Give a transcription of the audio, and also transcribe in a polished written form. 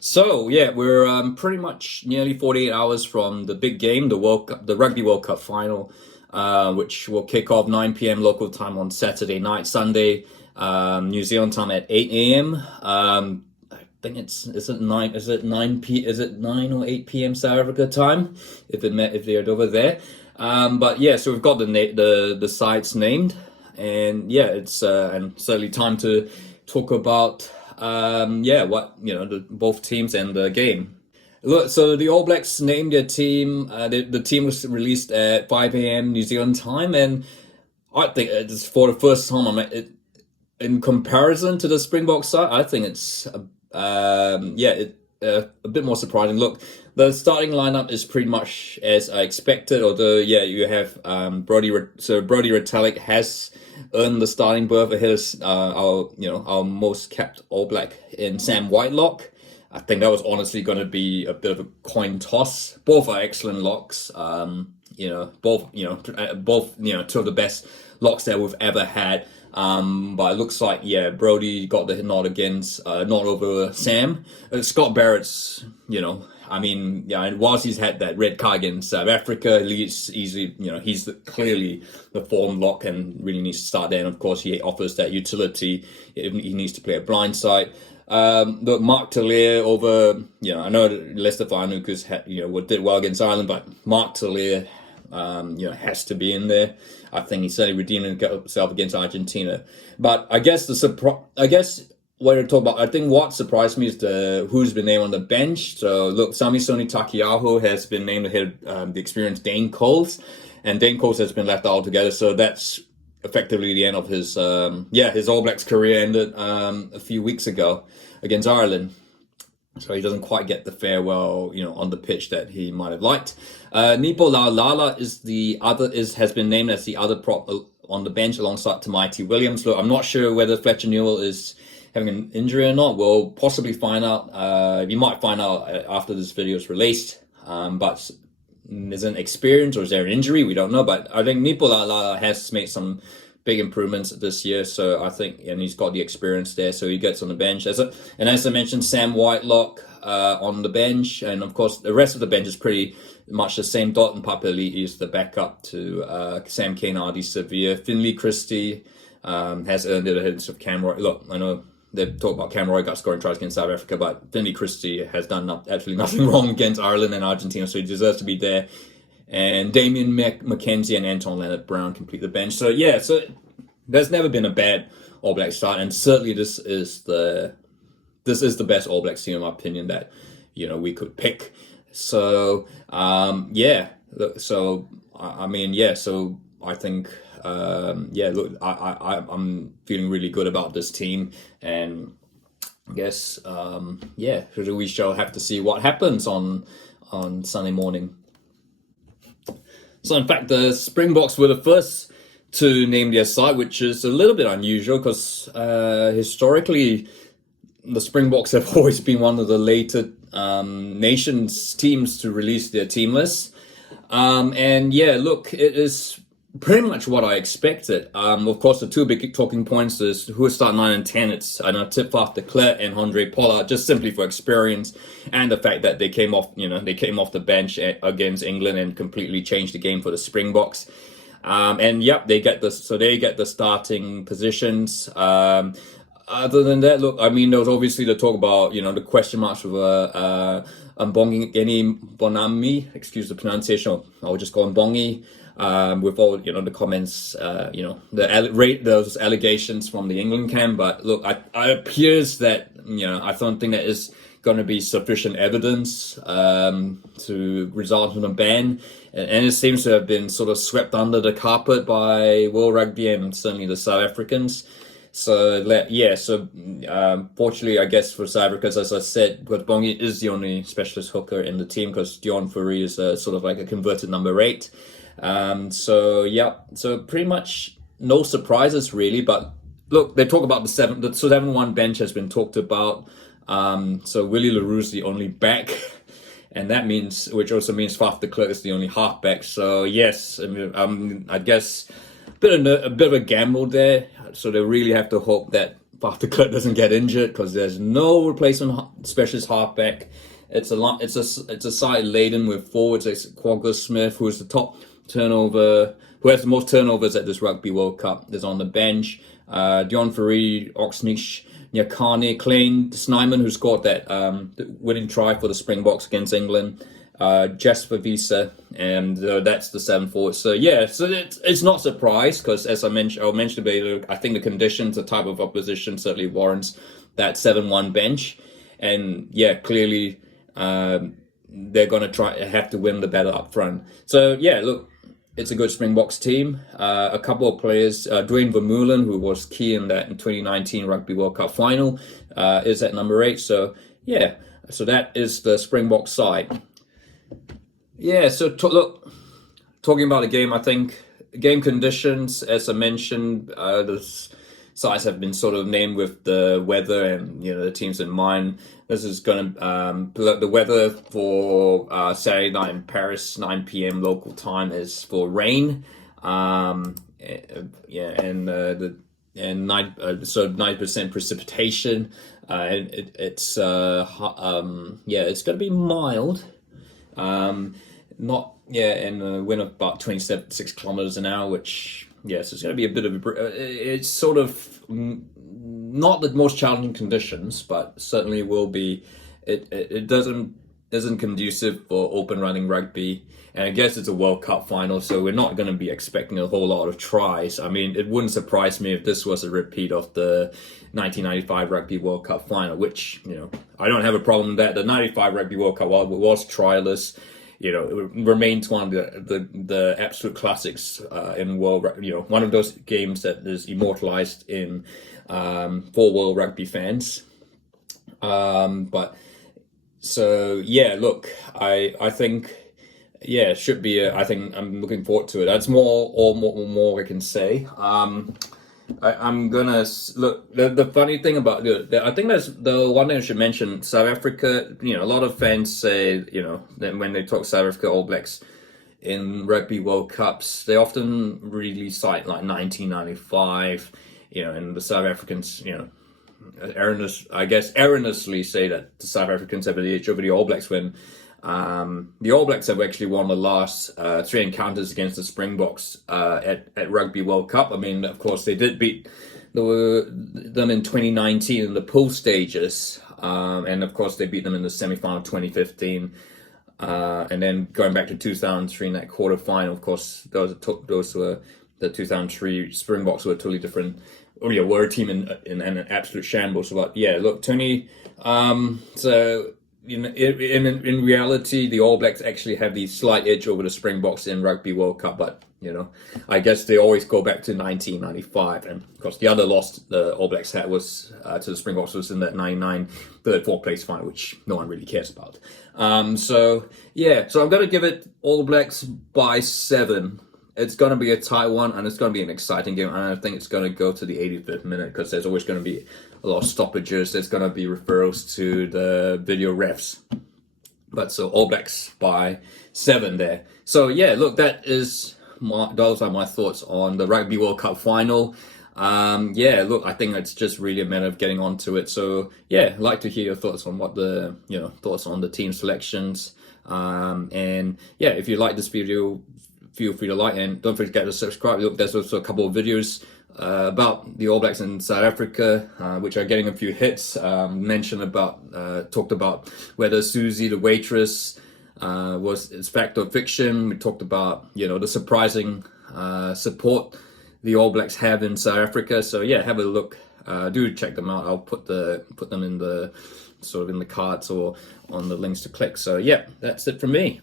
So yeah, we're pretty much nearly 48 hours from the big game, the World Cup, the Rugby World Cup final, which will kick off 9 p.m. local time on Saturday night, Sunday, New Zealand time at 8 a.m. I think is it 9 or 8 p.m. South Africa time if they're over there. But yeah, so we've got the sides named, and yeah, it's and certainly time to talk about what both teams and the game. Look, so the All Blacks named their team. The team was released at 5 a.m. New Zealand time, and I think it's for the first time. In comparison to the Springboks side, I think it's a bit more surprising. Look, the starting lineup is pretty much as I expected. Although, yeah, you have Brodie Retallick has earned the starting berth ahead of our most kept All Black in Sam Whitelock. I think that was honestly going to be a bit of a coin toss. Both are excellent locks. Both two of the best locks that we've ever had. But it looks like, Brodie got the nod over Sam. Scott Barrett's, whilst he's had that red card against South Africa, he's clearly the form lock and really needs to start there. And of course, he offers that utility if he needs to play a blindside. But Mark Telea over, I know Lester Farnukas did well against Ireland, but Mark Telea, has to be in there. I think he certainly redeemed himself against Argentina. But I guess what to talk about, I think what surprised me is who's been named on the bench. So look, Samisoni Takiaho has been named ahead of the experienced Dane Coles, and Dane Coles has been left out altogether. So that's effectively the end of his All Blacks career ended a few weeks ago against Ireland. So he doesn't quite get the farewell, on the pitch that he might have liked. Nipo Laulala has been named as the other prop on the bench alongside Tamaiti Williams. Look, I'm not sure whether Fletcher Newell is having an injury or not. We'll possibly find out. You might find out after this video is released. But is it an experience or is there an injury? We don't know. But I think Nipo Laulala has made some big improvements this year, so I think, and he's got the experience there, so he gets on the bench. As I mentioned, Sam Whitelock on the bench, and of course the rest of the bench is pretty much the same. Dalton Papali'i is the backup to Sam Cane, Severe. Finley Christie has earned it ahead of Cam Roy. Look, I know they talk about Cam Roy got scoring tries against South Africa, but Finley Christie has done absolutely nothing wrong against Ireland and Argentina, so he deserves to be there. And Damien McKenzie and Anton Leonard-Brown complete the bench. So there's never been a bad All Black start, and certainly this is the best All Blacks team in my opinion that we could pick. So so I think I'm feeling really good about this team, and I guess we shall have to see what happens on Sunday morning. So in fact, the Springboks were the first to name their side, which is a little bit unusual because historically the Springboks have always been one of the later nations teams to release their team list. It is pretty much what I expected. Of course, the two big talking points is who will start 9 and 10. It's Tip de Klerk and Andre Pollard, just simply for experience and the fact that they came off the bench against England and completely changed the game for the Springboks. They get the starting positions. Other than that, look, there was obviously the talk about the question marks with Mbongi Bonami, excuse the pronunciation, I'll just go Mbongi. With all the comments, those allegations from the England camp, but look, it appears that I don't think that is going to be sufficient evidence to result in a ban, and it seems to have been sort of swept under the carpet by World Rugby and certainly the South Africans. So fortunately, I guess for South Africa, as I said, Bongi is the only specialist hooker in the team because Dion Fourie is sort of like a converted number 8. So pretty much no surprises really, but look, they talk about the 7-1 bench has been talked about. So Willie Leroux's the only back, and that means, which also means Faf de Klerk is the only halfback. So yes, I guess a bit of a gamble there. So they really have to hope that Faf de Klerk doesn't get injured, because there's no replacement specialist halfback. It's a side laden with forwards. It's Quagga Smith, who is the top turnover, who has the most turnovers at this Rugby World Cup, is on the bench. Dion Ferry, Oxnich, Nyakane, Klein, Snyman, who scored that winning try for the Springboks against England. Jasper Visa, and that's the 7 forwards. So yeah, so it's not surprised, because as I'll mention later, I think the conditions, the type of opposition certainly warrants that 7-1 bench, and yeah, clearly they're going to have to win the battle up front. So yeah, look, it's a good Springboks team. A couple of players, Dwayne Vermeulen, who was key in 2019 Rugby World Cup final, is at number 8. So yeah, so that is the Springboks side. Yeah, so look, talking about the game, I think game conditions, as I mentioned, the sides have been sort of named with the weather and the teams in mind. This is going to the weather for Saturday night in Paris, 9 p.m. local time, is for rain. And 9% precipitation. And it's it's going to be mild. And a wind of about 26 kilometers an hour, which, yes, it's going to be a bit of it's sort of not the most challenging conditions, but certainly will be. It isn't conducive for open running rugby, and I guess it's a World Cup final, so we're not going to be expecting a whole lot of tries. I mean, it wouldn't surprise me if this was a repeat of the 1995 Rugby World Cup final, which, I don't have a problem with that. The 95 Rugby World Cup, while it was trialless, it remains one of the absolute classics in world. One of those games that is immortalized in for world rugby fans. But so yeah, look, I think it should be. I think I'm looking forward to it. That's more I can say. I'm gonna look. The funny thing about I think that's the one thing I should mention. South Africa. A lot of fans say that when they talk South Africa All Blacks in Rugby World Cups, they often really cite like 1995. And the South Africans, erroneously say that the South Africans have the edge over the All Blacks when the All Blacks have actually won the last 3 encounters against the Springboks at Rugby World Cup. I mean, of course, they did beat them in 2019 in the pool stages, and of course they beat them in the semi-final 2015, and then going back to 2003 in that quarter-final. Of course, those were the 2003 Springboks were a totally different. Were a team in an absolute shambles. But yeah, look, Tony. So. In reality, the All Blacks actually have the slight edge over the Springboks in Rugby World Cup, but I guess they always go back to 1995, and of course the other loss the All Blacks had was to the Springboks was in that 99 4th place final, which no one really cares about. So I'm going to give it All Blacks by 7. It's going to be a tight one, and it's going to be an exciting game, and I think it's going to go to the 85th minute, because there's always going to be a lot of stoppages. There's going to be referrals to the video refs. But so All Blacks by 7 there. So yeah, look, those are my thoughts on the Rugby World Cup final. Look, I think it's just really a matter of getting onto it. So yeah, I'd like to hear your thoughts on what the thoughts on the team selections. And yeah, if you like this video, feel free to like, and don't forget to subscribe. Look, there's also a couple of videos about the All Blacks in South Africa, which are getting a few hits. Talked about whether Susie the waitress was it's fact or fiction. We talked about the surprising support the All Blacks have in South Africa. So yeah, have a look. Do check them out. I'll put them in the cards or on the links to click. So yeah, that's it from me.